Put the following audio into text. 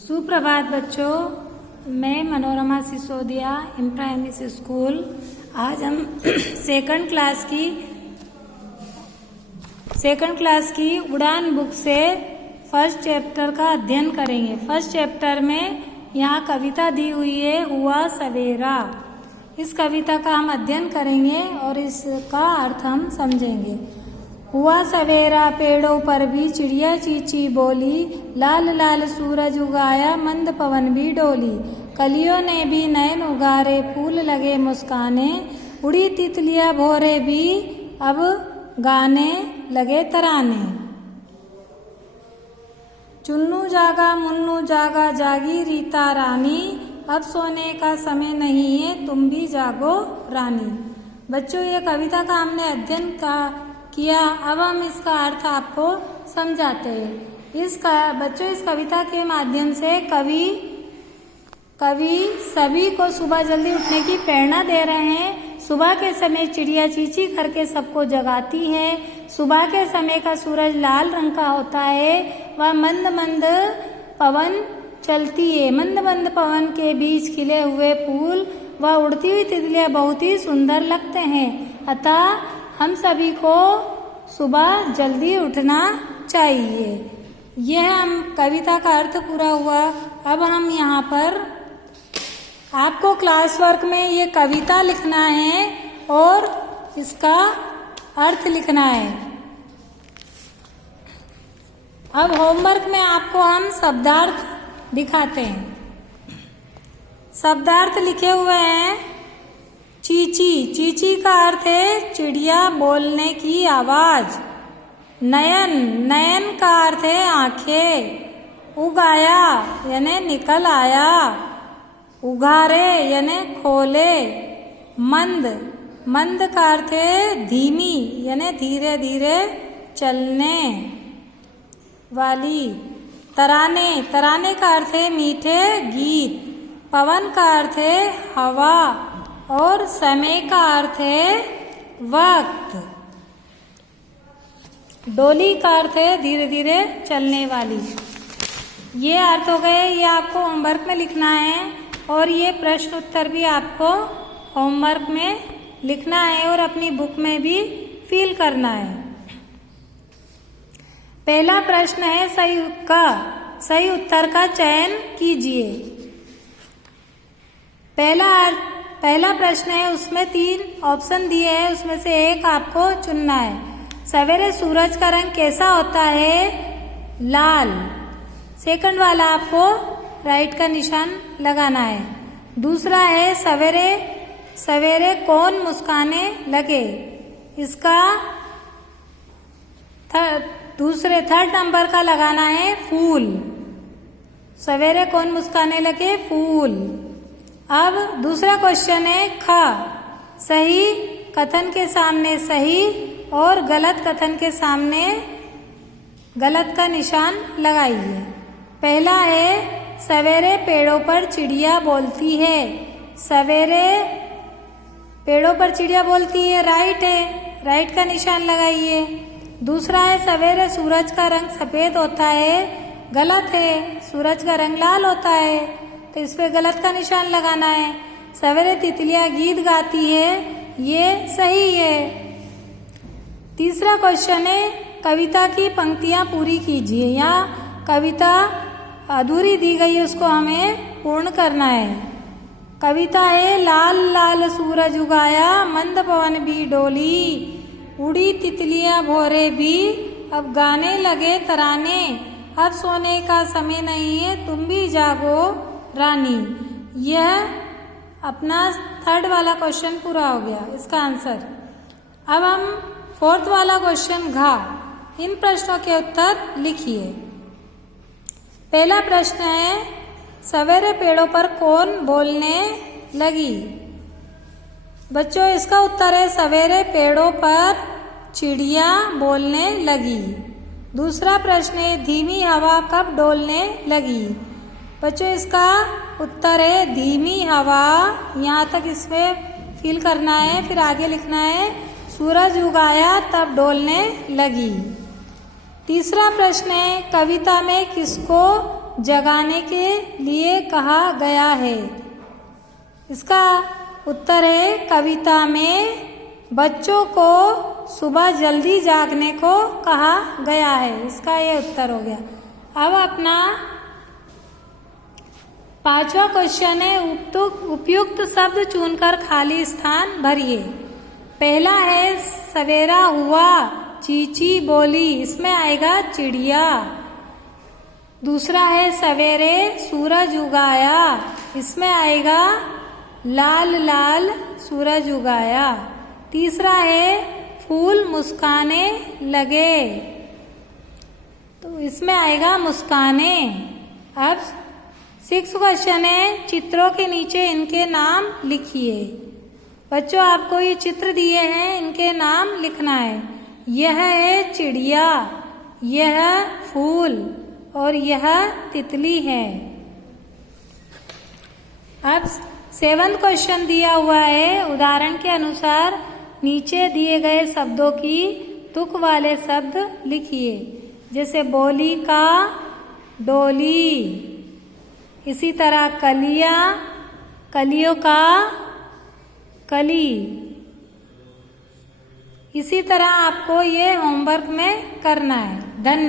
सुप्रभात बच्चों, मैं मनोरमा सिसोदिया प्राइमरी स्कूल। आज हम सेकंड क्लास की उड़ान बुक से फर्स्ट चैप्टर का अध्ययन करेंगे। फर्स्ट चैप्टर में यहाँ कविता दी हुई है, हुआ सवेरा। इस कविता का हम अध्ययन करेंगे और इसका अर्थ हम समझेंगे। हुआ सवेरा, पेड़ों पर भी चिड़िया चींची बोली, लाल लाल सूरज उगाया, मंद पवन भी डोली, कलियों ने भी नयन उगारे, फूल लगे मुस्काने, उड़ी तितलियां भोरे भी अब गाने लगे तराने। चुन्नू जागा मुन्नू जागा, जागी रीता रानी, अब सोने का समय नहीं है, तुम भी जागो रानी। बच्चों, ये कविता का हमने अध्ययन किया। अब हम इसका अर्थ आपको समझाते हैं। बच्चों, इस कविता के माध्यम से कवि सभी को सुबह जल्दी उठने की प्रेरणा दे रहे हैं। सुबह के समय चिड़िया चींची करके सबको जगाती है। सुबह के समय का सूरज लाल रंग का होता है। वह मंद मंद पवन चलती है। मंद मंद पवन के बीच खिले हुए फूल व उड़ती हुई तितलियां बहुत ही सुंदर लगते हैं। अतः हम सभी को सुबह जल्दी उठना चाहिए। यह हम कविता का अर्थ पूरा हुआ। अब हम यहाँ पर आपको क्लास वर्क में ये कविता लिखना है और इसका अर्थ लिखना है। अब होमवर्क में आपको हम शब्दार्थ दिखाते हैं। शब्दार्थ लिखे हुए हैं। चींची, चींची का अर्थ है चिड़िया बोलने की आवाज। नयन, नयन का अर्थ है आंखें। उगाया यानी निकल आया। उघारे यानी खोले। मंद, मंद का अर्थ है धीमी यानी धीरे धीरे चलने वाली। तराने, तराने का अर्थ है मीठे गीत। पवन का अर्थ है हवा और समय का अर्थ है वक्त। डोली का अर्थ है धीरे धीरे चलने वाली। ये अर्थ हो गए। ये आपको होमवर्क में लिखना है और ये प्रश्न उत्तर भी आपको होमवर्क में लिखना है और अपनी बुक में भी फिल करना है। पहला प्रश्न है सही उत्तर का चयन कीजिए। पहला प्रश्न है, उसमें 3 ऑप्शन दिए हैं, उसमें से एक आपको चुनना है। सवेरे सूरज का रंग कैसा होता है? लाल। सेकंड वाला आपको राइट का निशान लगाना है। दूसरा है सवेरे सवेरे कौन मुस्काने लगे? इसका थर्ड नंबर का लगाना है फूल। सवेरे कौन मुस्काने लगे? फूल। अब दूसरा क्वेश्चन है सही कथन के सामने सही और गलत कथन के सामने गलत का निशान लगाइए। पहला है सवेरे पेड़ों पर चिड़िया बोलती है। सवेरे पेड़ों पर चिड़िया बोलती है, राइट है, राइट का निशान लगाइए। दूसरा है सवेरे सूरज का रंग सफेद होता है, गलत है, सूरज का रंग लाल होता है, तो इस पे गलत का निशान लगाना है। सवेरे तितलियां गीत गाती है, ये सही है। तीसरा क्वेश्चन है कविता की पंक्तियां पूरी कीजिए। यहाँ कविता अधूरी दी गई है, उसको हमें पूर्ण करना है। कविता है लाल लाल सूरज उगाया, मंद पवन भी डोली, उड़ी तितलियां भोरे भी अब गाने लगे तराने, अब सोने का समय नहीं है, तुम भी जागो रानी। यह अपना थर्ड वाला क्वेश्चन पूरा हो गया, इसका आंसर। अब हम फोर्थ वाला क्वेश्चन इन प्रश्नों के उत्तर लिखिए। पहला प्रश्न है सवेरे पेड़ों पर कौन बोलने लगी? बच्चों, इसका उत्तर है सवेरे पेड़ों पर चिड़िया बोलने लगी। दूसरा प्रश्न है धीमी हवा कब डोलने लगी? बच्चों, इसका उत्तर है धीमी हवा। यहाँ तक इसमें फिल करना है, फिर आगे लिखना है सूरज उगाया तब डोलने लगी। तीसरा प्रश्न है कविता में किसको जगाने के लिए कहा गया है? इसका उत्तर है कविता में बच्चों को सुबह जल्दी जागने को कहा गया है। इसका ये उत्तर हो गया। अब अपना 5वां क्वेश्चन है उपयुक्त शब्द चुनकर खाली स्थान भरिए। पहला है सवेरा हुआ, चींची बोली, इसमें आएगा चिड़िया। दूसरा है सवेरे सूरज उगाया, इसमें आएगा लाल लाल सूरज उगाया। तीसरा है फूल मुस्काने लगे, तो इसमें आएगा मुस्काने। अब 6 क्वेश्चन है चित्रों के नीचे इनके नाम लिखिए। बच्चों आपको ये चित्र दिए हैं, इनके नाम लिखना है। यह है चिड़िया, यह फूल और यह तितली है। अब 7वां क्वेश्चन दिया हुआ है उदाहरण के अनुसार नीचे दिए गए शब्दों की तुक वाले शब्द लिखिए। जैसे बोली का डोली, इसी तरह कलिया, कलियों का कली। इसी तरह आपको ये होमवर्क में करना है। धन्यवाद।